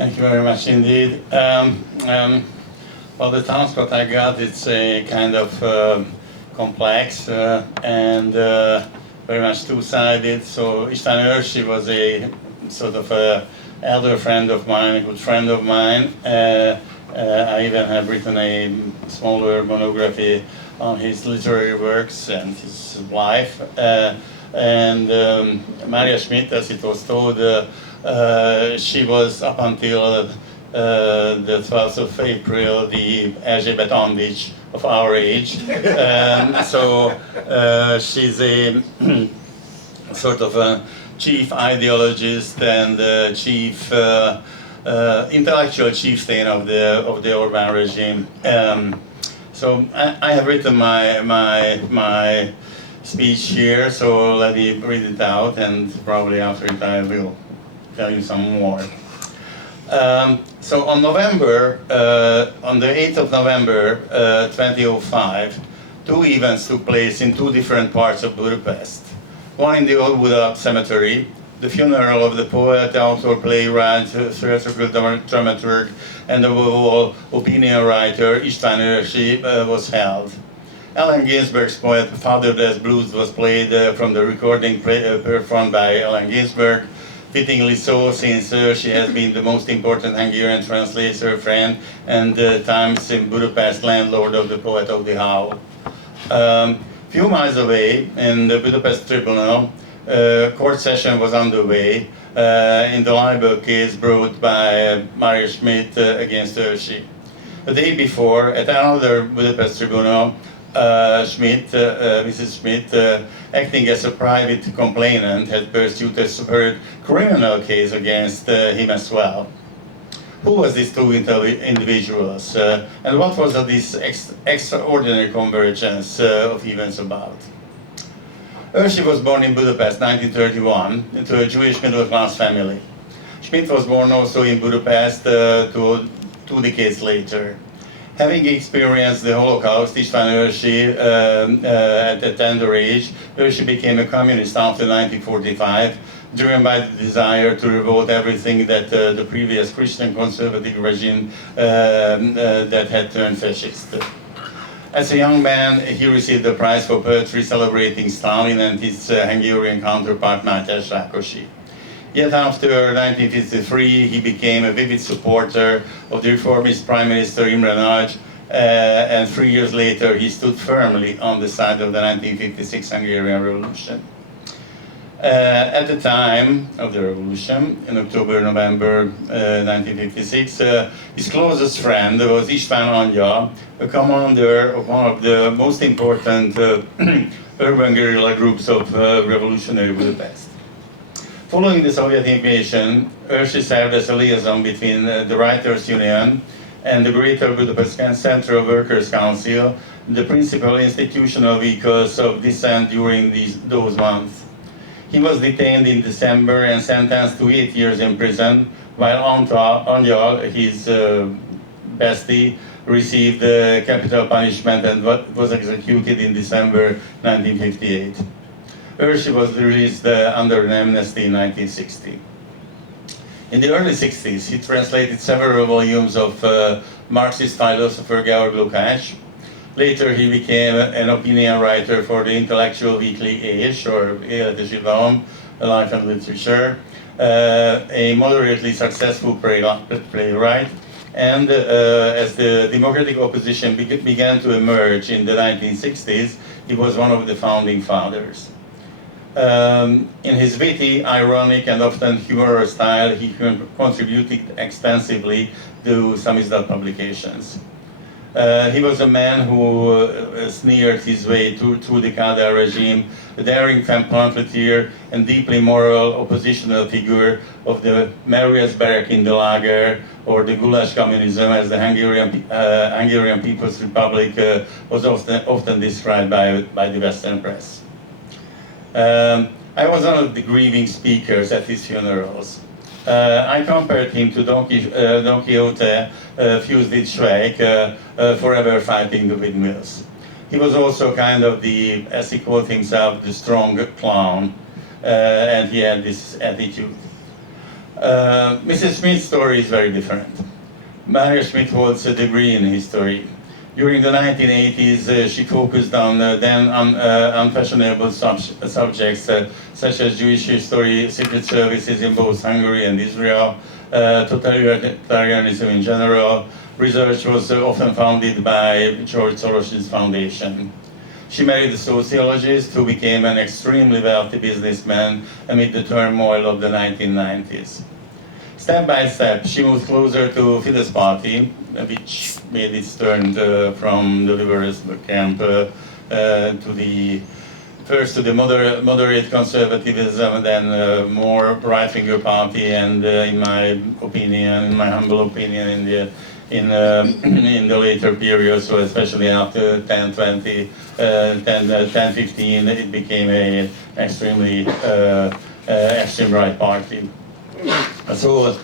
Thank you very much indeed. Well, the transport I got, it's a kind of complex and very much two-sided. So István Eörsi was a sort of elder friend of mine, a good friend of mine. I even have written a smaller monography on his literary works and his life. And Mária Schmidt, as it was told, she was up until the 12th of April the Erzsébet Andich of our age. So she's a sort of a chief ideologist and chief intellectual chieftain of the Orbán regime. So I have written my speech here, so let me read it out, and probably after it I will tell you some more. So on the 8th of November 2005, two events took place in two different parts of Budapest. One in the Old Buda cemetery, the funeral of the poet, author, playwright, theatrical dramaturg, and above all, opinion writer István Eörsi was held. Allen Ginsberg's poet Father Death Blues was played from the recording performed by Allen Ginsberg, fittingly so, since she has been the most important Hungarian translator, friend, and times in Budapest landlord of the poet of the Howl. Few miles away, in the Budapest Tribunal, court session was underway in the libel case brought by Mária Schmidt against Eörsi. The day before, at another Budapest Tribunal, Mrs. Schmidt, acting as a private complainant, had pursued a separate criminal case against him as well. Who was these two individuals, and what was this extraordinary convergence of events about? Eörsi was born in Budapest, 1931, into a Jewish middle-class family. Schmidt was born also in Budapest 2 decades later. Having experienced the Holocaust, István Eörsi, at a tender age, Eörsi became a communist after 1945, driven by the desire to revolt everything that the previous Christian conservative regime that had turned fascist. As a young man, he received the prize for poetry celebrating Stalin and his Hungarian counterpart Mátyás Rákosi. Yet after 1953, he became a vivid supporter of the reformist Prime Minister Imre Nagy, and 3 years later he stood firmly on the side of the 1956 Hungarian Revolution. At the time of the revolution, in October-November 1956, his closest friend was István Anya, a commander of one of the most important urban guerrilla groups of revolutionary Budapest. Following the Soviet invasion, Eörsi served as a liaison between the Writers' Union and the Greater Budapest Central Workers' Council, the principal institutional vehicles of dissent during those months. He was detained in December and sentenced to 8 years in prison, while Anya, his bestie, received capital punishment and was executed in December 1958. Eörsi was released under an amnesty in 1960. In the early 60s, he translated several volumes of Marxist philosopher Georg Lukács. Later, he became an opinion writer for the intellectual weekly Age, or Élet és Irodalom, Life and Literature, a moderately successful playwright, and as the democratic opposition began to emerge in the 1960s, he was one of the founding fathers. In his witty, ironic, and often humorous style, he contributed extensively to samizdat publications. He was a man who sneered his way through the Kádár regime, a daring pamphleteer and deeply moral oppositional figure of the Maria's barrack in the lager, or the Gulag communism, as the Hungarian People's Republic was often described by the Western press. I was one of the grieving speakers at his funerals. I compared him to Don Quixote fused with Shrek, forever fighting the windmills. He was also kind of the, as he called himself, the strong clown, and he had this attitude. Mrs. Schmidt's story is very different. Mária Schmidt holds a degree in history. During the 1980s, she focused on then unfashionable subjects such as Jewish history, secret services in both Hungary and Israel, totalitarianism in general. Research was often funded by George Soros's foundation. She married a sociologist who became an extremely wealthy businessman amid the turmoil of the 1990s. Step by step, she moved closer to Fidesz party, which made its turn from the liberalist camp to the first to the moderate conservatism, and then more right-winger party, and in my opinion, in my humble opinion, in the later period, so especially after 10-15, it became an extremely extreme right party. So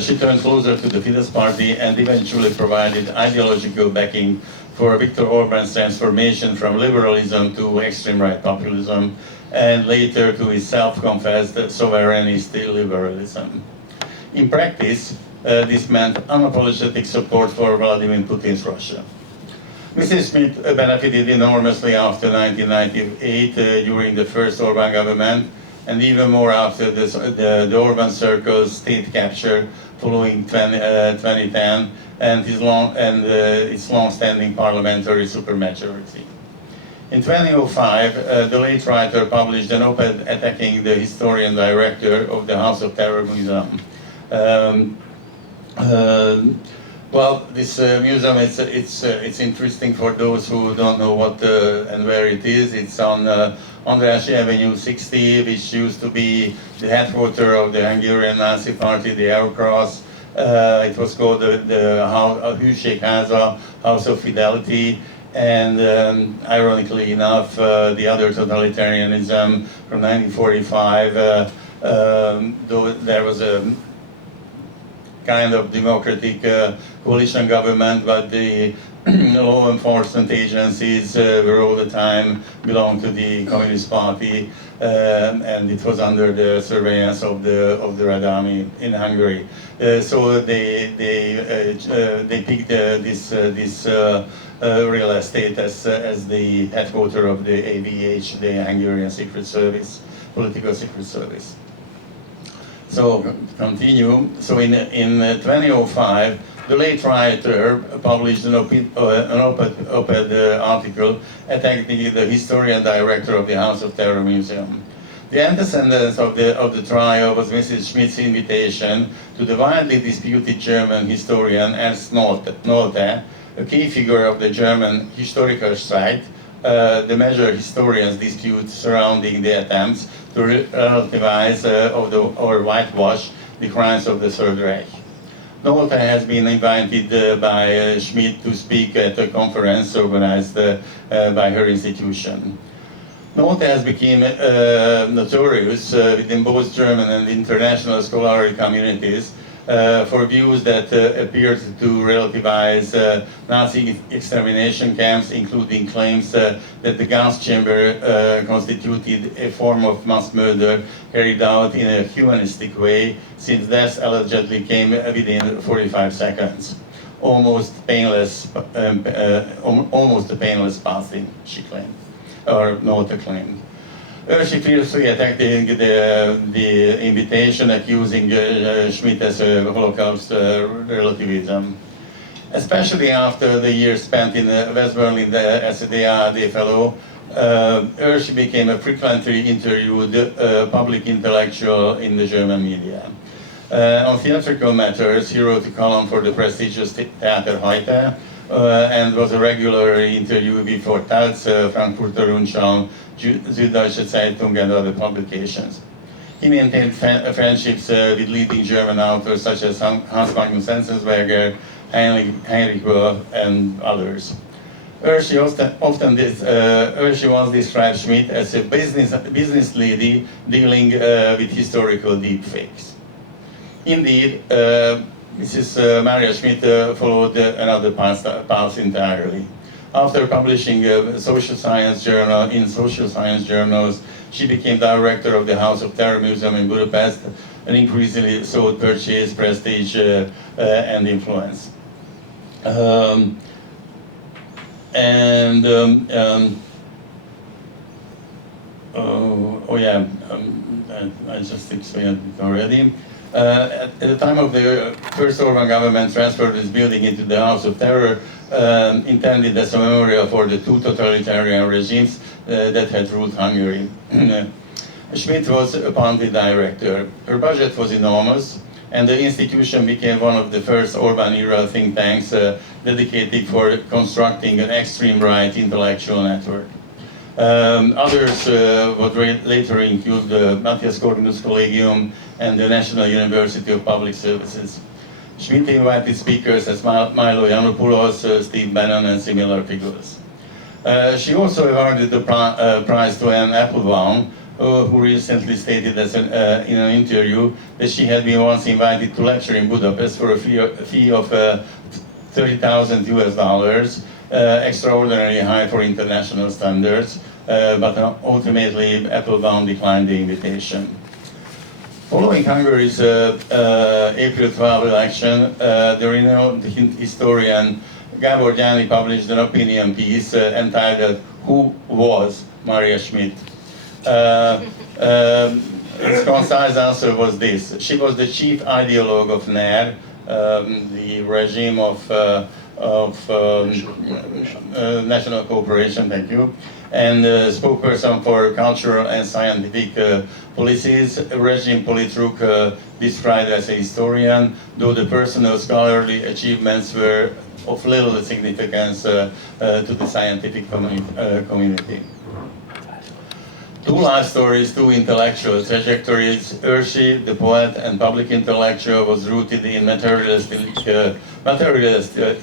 she turned closer to the Fidesz party and eventually provided ideological backing for Viktor Orbán's transformation from liberalism to extreme right populism, and later to his self-confessed sovereignist liberalism. In practice, this meant unapologetic support for Vladimir Putin's Russia. Mrs. Schmidt benefited enormously after 1998 during the first Orbán government, and even more after the Orbán circle's state capture following 2010 and its long-standing parliamentary supermajority. In 2005, the late writer published an op-ed attacking the historian director of the House of Terror Museum. Well, this museum, it's interesting for those who don't know what and where it is. It's on András Avenue 60, which used to be the headquarters of the Hungarian Nazi Party, the Eörsi. It was called the Hűségháza, House of Fidelity, and ironically enough, the other totalitarianism from 1945, though there was a kind of democratic coalition government, but the law enforcement agencies were all the time belonged to the Communist Party, and it was under the surveillance of the Red Army in Hungary. So they picked this real estate as the headquarters of the AVH, the Hungarian Secret Service, political secret service. So continue. So in 2005, the late writer published an op-ed article attacking the historian director of the House of Terror Museum. The antecedent of the trial was Mrs. Schmidt's invitation to the widely disputed German historian Ernst Nolte, a key figure of the German historical site, the major historians' disputes surrounding the attempts to relativize or whitewash the crimes of the Third Reich. Nolte has been invited by Schmidt to speak at a conference organized by her institution. Nolte has become notorious within both German and international scholarly communities for views that appeared to relativize Nazi extermination camps, including claims that the gas chamber constituted a form of mass murder carried out in a humanistic way, since deaths allegedly came within 45 seconds. Almost a painless passing, she claimed, or Nolte claimed. Eörsi fiercely attacking the invitation, accusing Schmidt as a Holocaust relativism. Especially after the years spent in West Berlin as a DAAD fellow, Eörsi became a frequently interviewed public intellectual in the German media. On theatrical matters, he wrote a column for the prestigious Theater Heute, and was a regular interview before Taz, Frankfurter Rundschau, Süddeutsche Zeitung, and other publications. He maintained friendships with leading German authors such as Hans Magnus Enzensberger, Heinrich Böll, and others. Eörsi once described Schmidt as a business lady dealing with historical deepfakes. Indeed, Mrs. Mária Schmidt followed another path entirely. After publishing a social science journal in social science journals, she became director of the House of Terror Museum in Budapest, an increasingly sought purchase, prestige, and influence. I just explained it already. At the time of the first Orbán government transferred this building into the House of Terror, intended as a memorial for the two totalitarian regimes that had ruled Hungary. Schmidt was appointed director. Her budget was enormous, and the institution became one of the first Orbán-era think tanks dedicated for constructing an extreme right intellectual network. Others would later include the Matthias Corvinus Collegium and the National University of Public Services. Schmidt invited speakers as Milo Yiannopoulos, Steve Bannon, and similar figures. She also awarded the prize to Anne Applebaum, who recently stated in an interview that she had been once invited to lecture in Budapest for a fee of $30,000 US, extraordinarily high for international standards, but ultimately Applebaum declined the invitation. Following Hungary's April 12 election, the renowned historian Gábor Gyáni published an opinion piece entitled "Who Was Mária Schmidt?" His concise answer was this: she was the chief ideologue of NER, the regime of National Cooperation, thank you, and spokesperson for cultural and scientific policies, regime politruk described as a historian, though the personal scholarly achievements were of little significance to the scientific community. Two life stories, two intellectual trajectories. Eörsi, the poet and public intellectual, was rooted in materialist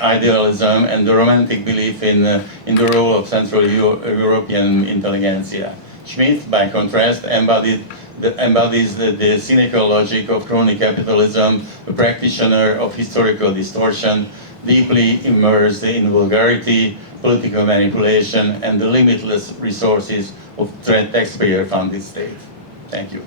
idealism and the romantic belief in the role of Central European intelligentsia. Schmidt, by contrast, embodies the cynical logic of crony capitalism, a practitioner of historical distortion, deeply immersed in vulgarity, political manipulation, and the limitless resources of taxpayer-funded state. Thank you.